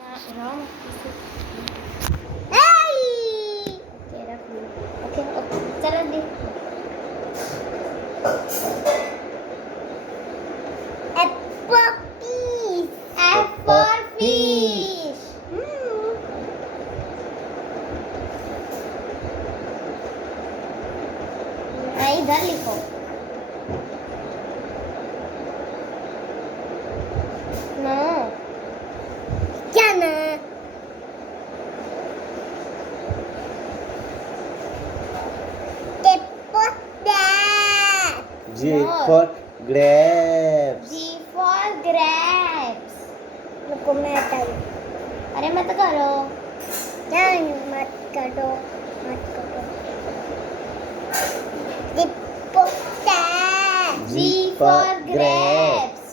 Wrong. Hey! Okay, रख लो. Okay, okay. चलो दे. Apple peas. F for fish. इधर लिखो. No. क्या ना? Apple that. G No. for grapes. G for grapes. रुको मैं हटाऊं. अरे मत करो. नहीं मत करो. मत करो. Apple that. G for grapes.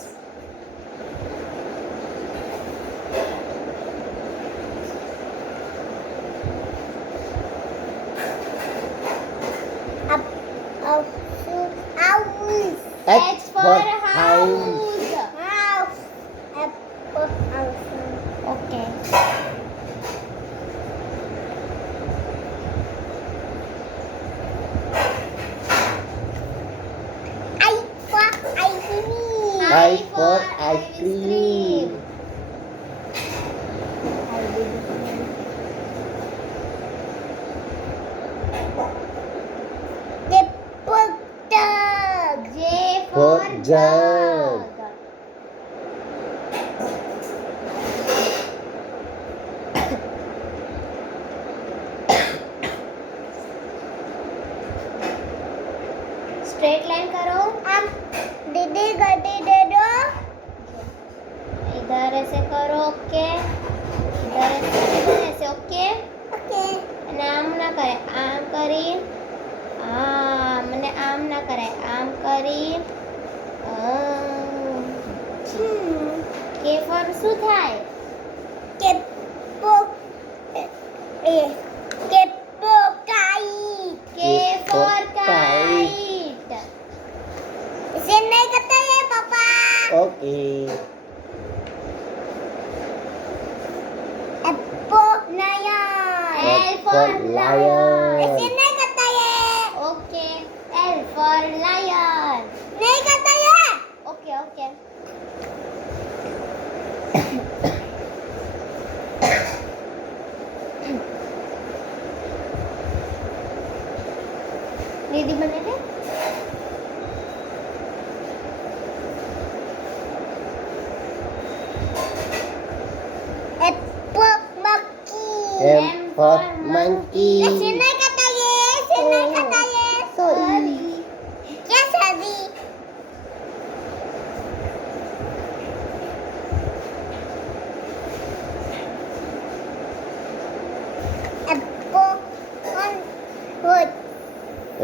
Up. Out. House. H for house. House. Apple house. Okay. I for ice cream. I for ice cream. Apple dog. J For for jug. jug. Straight line करो. दीदी गड्डी दे दो. इधर ऐसे करो. Okay. इधर ऐसे okay. Okay. અને આમ ના કરે. આમ કરી આમ અને આમ ના કરે. આમ કરી આમ. કે ફોર શું થાય? કેપો એ કેપો કાઈ. કે ફોર કાઈટ. इसे नहीं करते हैं पापा. Okay. Apple nine. L for lion. इसे नहीं करता है. ओके. L for lion. नहीं करता है. Okay okay. दीदी बने थे. एप्पल मक्की. M for monkey. इसे नहीं करता है. इसे नहीं करता है. Sorry. क्या शादी. Apple on wood.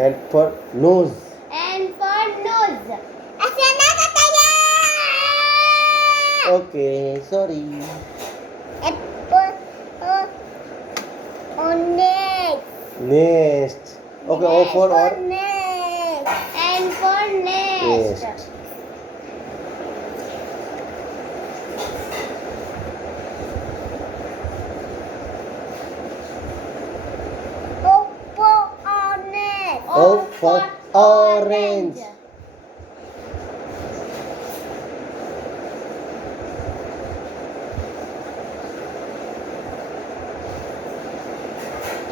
And for nose. And for nose. ऐसे नहीं करता है. Okay. Sorry. Apple on neck. Nest. Okay. O for or. neck. And for nest. Nest. Apple on neck. O for orange.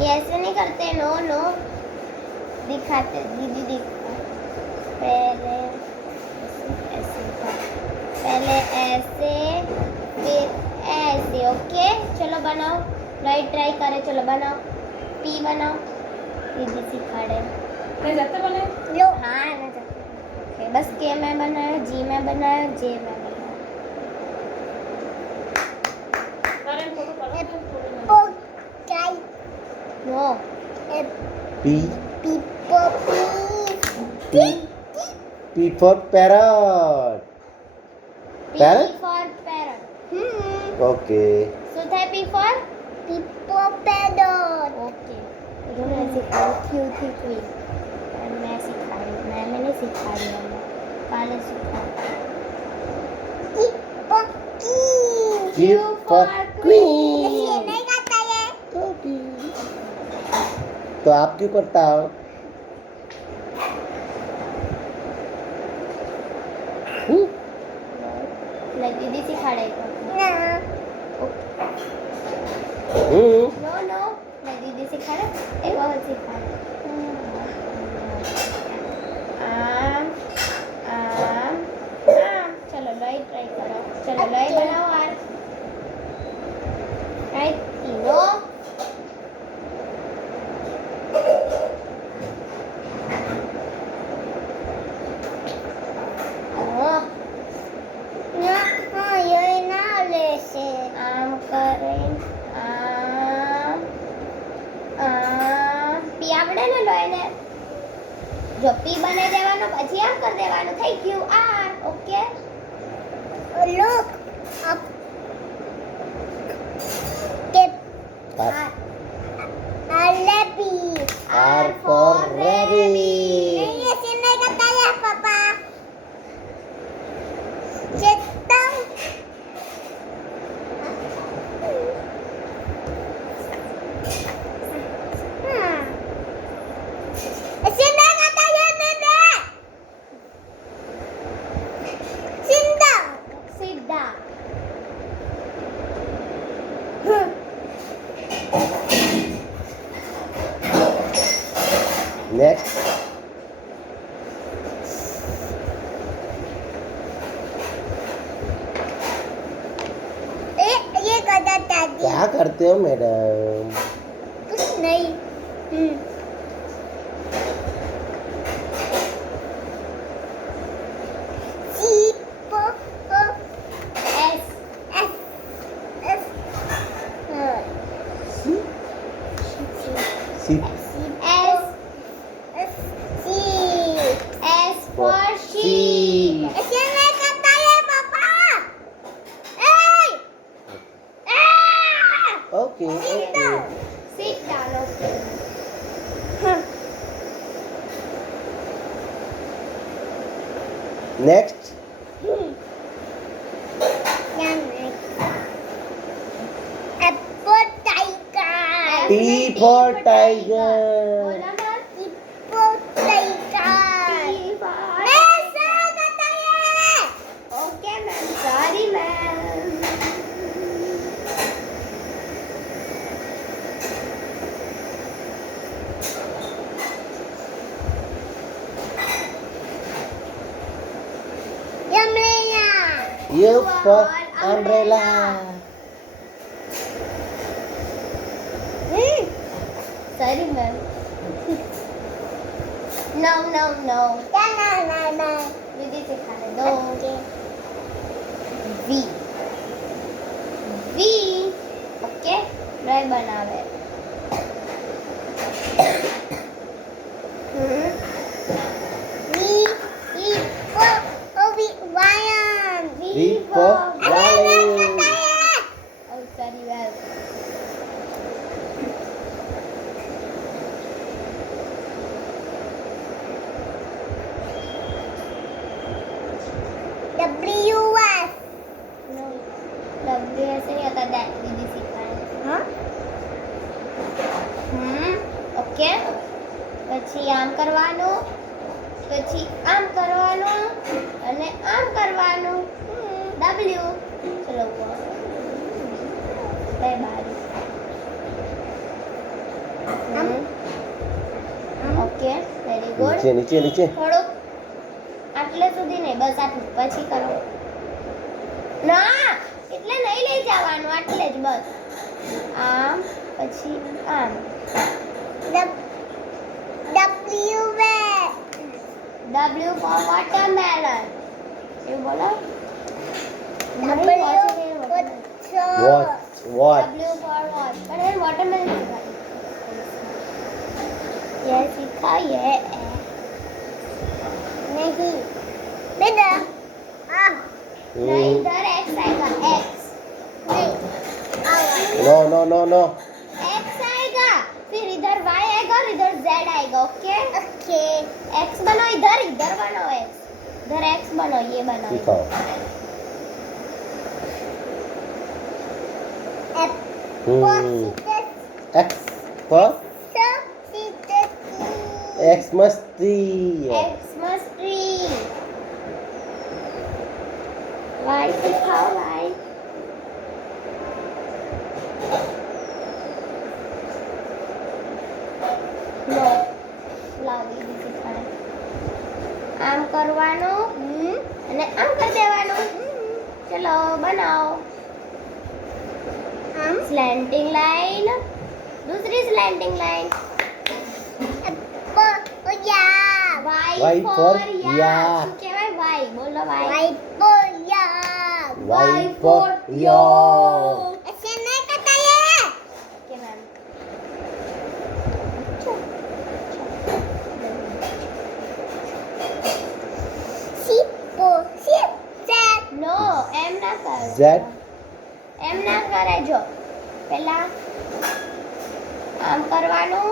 ये ऐसे नहीं करते. No no. दिखाते. दीदी दिखा. पहले ऐसे पहले ऐसे फिर ऐसे. ओके. चलो बनाओ. राइट ट्राई करे. चलो बनाओ. पी बनाओ. दीदी सिखा रहे. नहीं जाते बने. लो. हाँ ना जाते. ओके. बस के में बनाया. जी में बनाया. जे में बनाया. तारे फोटो करो. Apple guy. No. P. People. P. P for parrot. P Parrot? for parrot. Okay. શું થાય P for? People pedal. Okay. जो मैं सिखाऊँ क्यों थी क्वीन. मैं सिखाई. मैंने सिखाई है. काले सिखा. People. Q for Queen. ये नहीं खाता है ओके तो आप क्यों करता हो मैं दीदी सिखाड़ेगा ना नो नो मैं दीदी सिखाड़े एक और सिखाड़े आम आम आम चलो लोई ट्राई करो चलो लोई बनाओ और राइट तीनो हाँ ये ना ले से आम करें आम આમ પી આપણે ને લોઈને જો પી બને દેવાનો પછી આમ કરી દેવાનું થઈ ગયું આર ઓકે look up के R Alepi R for rabbit. नहीं ऐसे नहीं करता है पापा चेता ऐसे नहीं करता है मैंने सिंदा સીધા नेक्स्ट ये करता दादी क्या करते हो मैडम कुछ नहीं Tipo S S S C S S C S for ship ऐसे नहीं करता है पापा ए okay Sit down. sit down okay next Apple tiger. T for tiger બોલો મત Apple tiger. T for ऐसा करता है okay ma'am sorry ma'am Yumleya. U for umbrella sorry ma'am no no no Na. दीदी सिखाने दो वी वी ओके ड्राई बनावे Lion. V for lion Oh, sorry, well. WS. No. W ऐसे नहीं होता दैट दीदी सिखाए Huh? ઓકે પછી આમ કરવાનું પછી આમ કરવાનું અને આમ કરવાનું W ચલો બે બારી ઓકે વેરી ગુડ नीचे नीचे नीचे થોડુંક આટલે સુધી નહીં બસ આટલું પછી કરો ના એટલે નહીં લઈ જવાનું આટલે જ બસ આમ પછી આમ WS. W for watermelon એવું બોલો watch watch W for what પણ એ watermelon ये सीखा ये नहीं बेटा नहीं इधर x आएगा x नहीं no no no no x आएगा फिर इधर y आएगा और इधर z आएगा ओके ओके x बनाओ इधर इधर बनाओ x इधर x बनाओ ये बनाओ सिखाओ X for Xmas tree. Xmas tree. Y શીખાઓ Y. નો લાવી દીધી પડે. આમ કરવાનું અને આમ કરી દેવાનું. ચલો બનાવો. આમ સ્લેન્ટિંગ લાઈન, दूसरी slanting line. Yeah Y Y for for yak. yak. શું કહેવાય? Y બોલો Y. વાઈ બોયા Y for yak. ऐसे नहीं करता ये કે મેમ सीपो सीप सेट નો એમ ના કર. Z. એમ ના કરે. જો પહેલા આમ કરવાનું,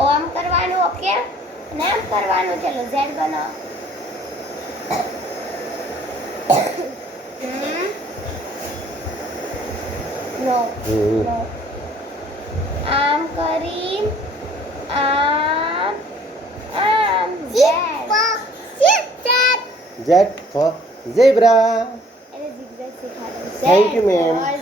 ઓ આમ કરવાનું, ઓકે, અને આમ કરવાનું. ચલો Z બનાવો. નો નો આમ કરી, આમ આમ Z. सीपो सीप सेट Z for zebra. એને zigzag શીખવાડો. Thank you, ma'am. Z for